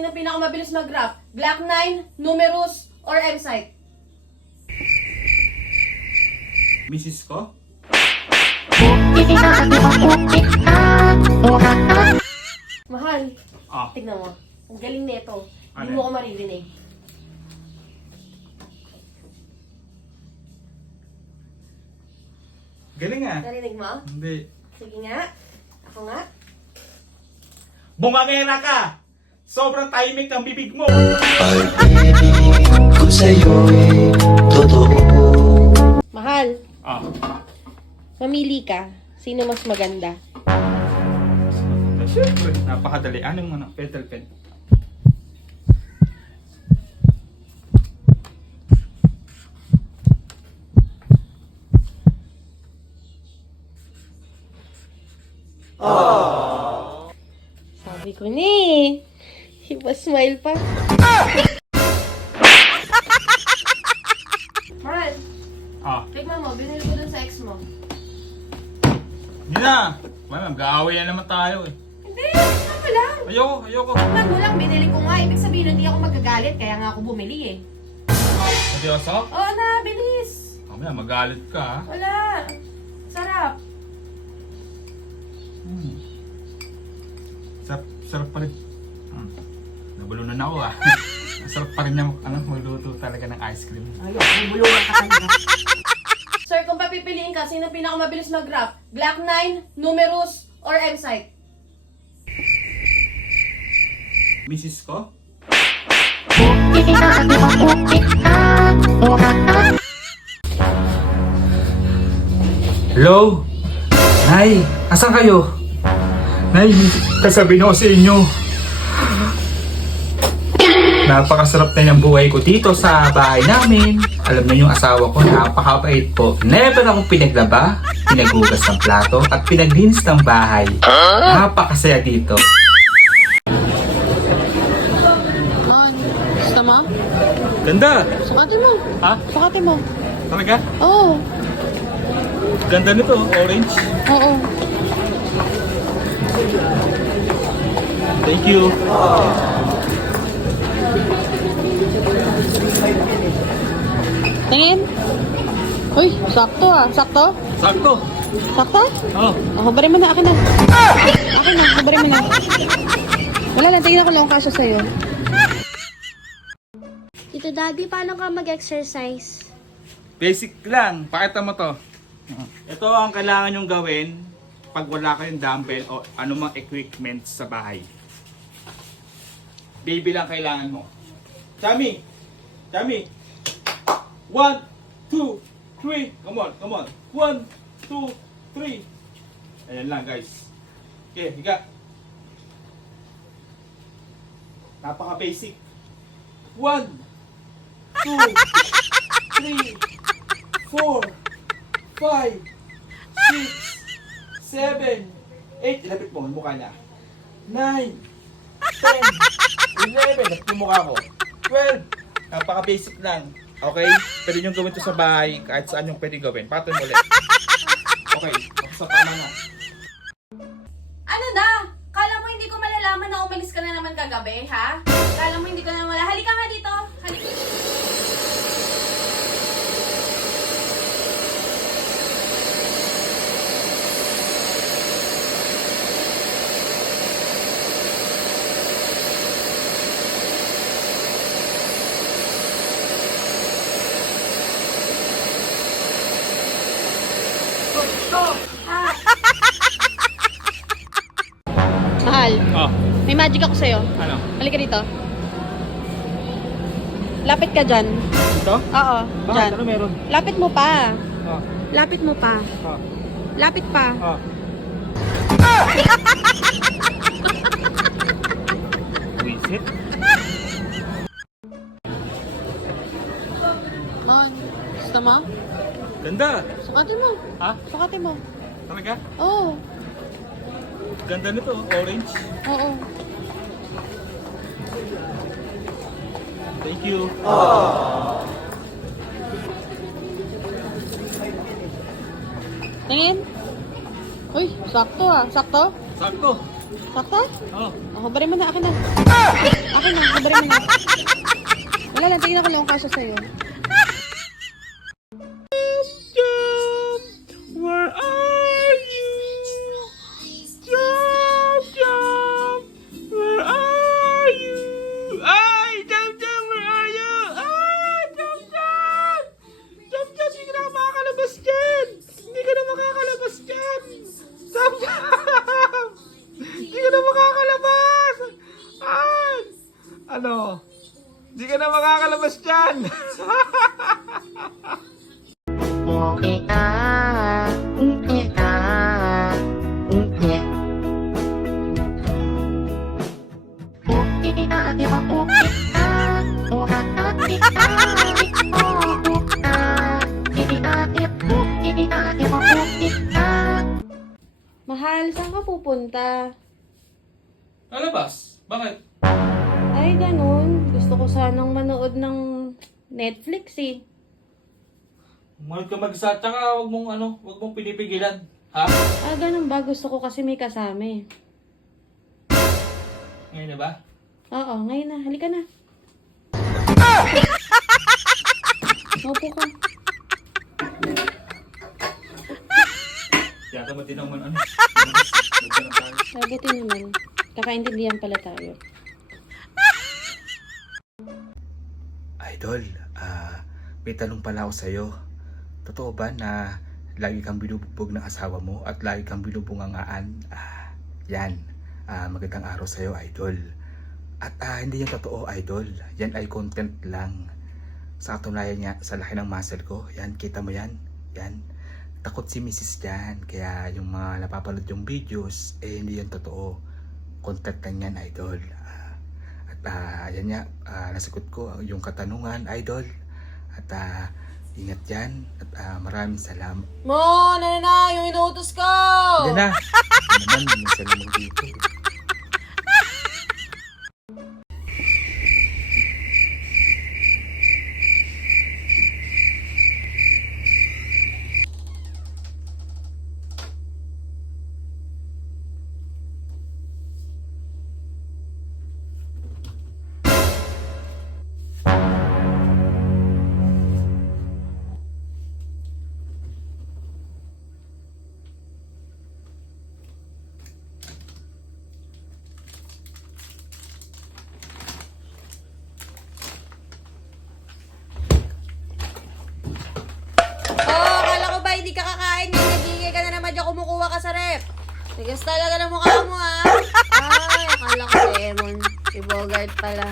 sino pinakamabilis mag-rap? Glock 9, Numerous, or M-Sight? Misis ko? Mahal, Ah, tignan mo. Ang galing nito. Hindi Ano? mo ko maririnig. galing ah. Narinig mo? Hindi. Sige nga. Ako nga. Bumangera ka! Sobrang tahimik ng bibig mo! Pag-ibig ko sa'yo'y totoo. Mahal, Ah, mamili ka. Sino mas maganda? syempre. Napakadali. Anong ano? Petal pen. Sabi ko ni. Ipa-smile pa. Mahal, Ah, tignan mo. Binili ko dun sa ex mo. hindi na. Well, mag-aaway na naman tayo eh. Hindi, tama lang. Ayoko. Tignan mo lang, binili ko nga. Ibig sabihin, hindi ako magagalit. Kaya nga ako bumili eh. Seryoso? Oo na, bilis. Mamaya magalit ka ha. Wala. Sarap. Sarap pa rin. Nabulunan ako ah. Sarap pa rin niya magluto talaga ng ice cream. Ayok, bubulungan ka talaga. Sir, kung papipiliin ka, sino pinakamabilis mag-rap? Glock 9, Numerous, or M-Sight? Misis ko? Hello? Nay, asan kayo? Nay, kasabihin ko sa inyo. Napakasarap na ng buhay ko dito sa bahay namin. Alam na yung asawa ko, napakabait po. Never akong pinaglaba, pinaghugas ng plato, at pinaglinis ng bahay. Napakasaya dito. Gusto mo? Ganda! Sukatin mo. Ha? Sukatin mo. Talaga? Oo. Ganda nito, orange. Oo. Thank you. Tingin. Uy, sakto ah. Sakto? Sakto. Sakto? Oh. Hubarin mo na. Akin na. Akin na. Hubarin mo na. Wala lang. Tingnan ko lang ang kaso sa'yo. Tito Daddy, paano ka mag-exercise? Basic lang. Pakita mo to. Ito ang kailangan nyong gawin pag wala kayong dumbbell o anumang equipment sa bahay. Baby lang kailangan mo. Chami! Chami! 1, 2, 3. Come on. 1, 2, 3. Ayan lang guys. Okay, higa. Napaka-basic. 1, 2, 3, 4, 5, 6, 7, 8. Ilapit mo yung mukha niya. 9, 10, 11. Ilapit yung mukha ko. 12. Napaka-basic lang. Okay? Pwede nyo gawin ito sa bahay. Kahit saan yung pwede gawin. Patun mo ulit. Okay. Sa tama na. Ano na? Kala mo hindi ko malalaman na umalis ka na naman kagabi, ha? Kala mo hindi ko na naman Halika nga dito. Halika. Mahal, Oh, may magic ako sa'yo. ano? Halika dito. Lapit ka dyan. Ito? Oo, dyan. Ano meron? Lapit mo pa. Oh, Lapit mo pa. oh, Lapit pa. oh. Visit? Mon, gusto mo? Ganda! Sukatin mo. Ha? Sukatin mo. Talaga? Oo. Ganda nito, orange. Oo. Thank you. Tingin. Uy, sakto ah. Sakto? Sakto. Sakto? Oh. Hubarin mo na. Akin na. Akin na. Libre mo na. Wala lang, tingnan ko lang ang kaso sa'yo. Jump! Where are you? Jump! Jump! Where are you? Ay! Jump! Jump! Where are you? Ay! Jump! Jump! Jump! Jump! Hindi ka na makakalabas dyan! Hindi ka na makakalabas dyan! Jump! Jump! Hindi ka na makakalabas! Ay! Ano? Hindi ka na makakalabas dyan! Mahal, saan ka pupunta? Lalabas? Bakit? Ay, ganun. Gusto ko sanang manood ng Netflix eh. Umunod ka mag-isa, tsaka huwag mong pinipigilan. Ha? Ah, ganun ba? Gusto ko kasi may kasama eh. Ngayon na ba? Oo, ngayon na. Halika na. Maupo ka. Yata mo tinaman Mabuti naman. Kakaintindihan pala tayo. Idol, may tanong pala ako sa'yo. Totoo ba na lagi kang binubugbog ng asawa mo at lagi kang binubungangaan? Yan. Magandang araw sa'yo, Idol. At hindi yan totoo, Idol. Yan ay content lang. Sa katunayan niya, sa laki ng muscle ko. Yan, kita mo yan? Yan. Takot si Mrs. dyan. Kaya yung mga napapanood yung videos, hindi yan totoo. Content lang yan, Idol. Yan nga, nasagot ko yung katanungan, Idol. At ingat yan. At maraming salamat. Mo, na yung inuutos ko! Yan na. Ano naman, may salamat dito. Oh, akala ko ba hindi ka kakain? Nagingay ka na naman dyan, kumukuha ka sa rep. Tigas talaga ng mukha mo, ha? Ay, akala ko si Emon. Si Bogart pala.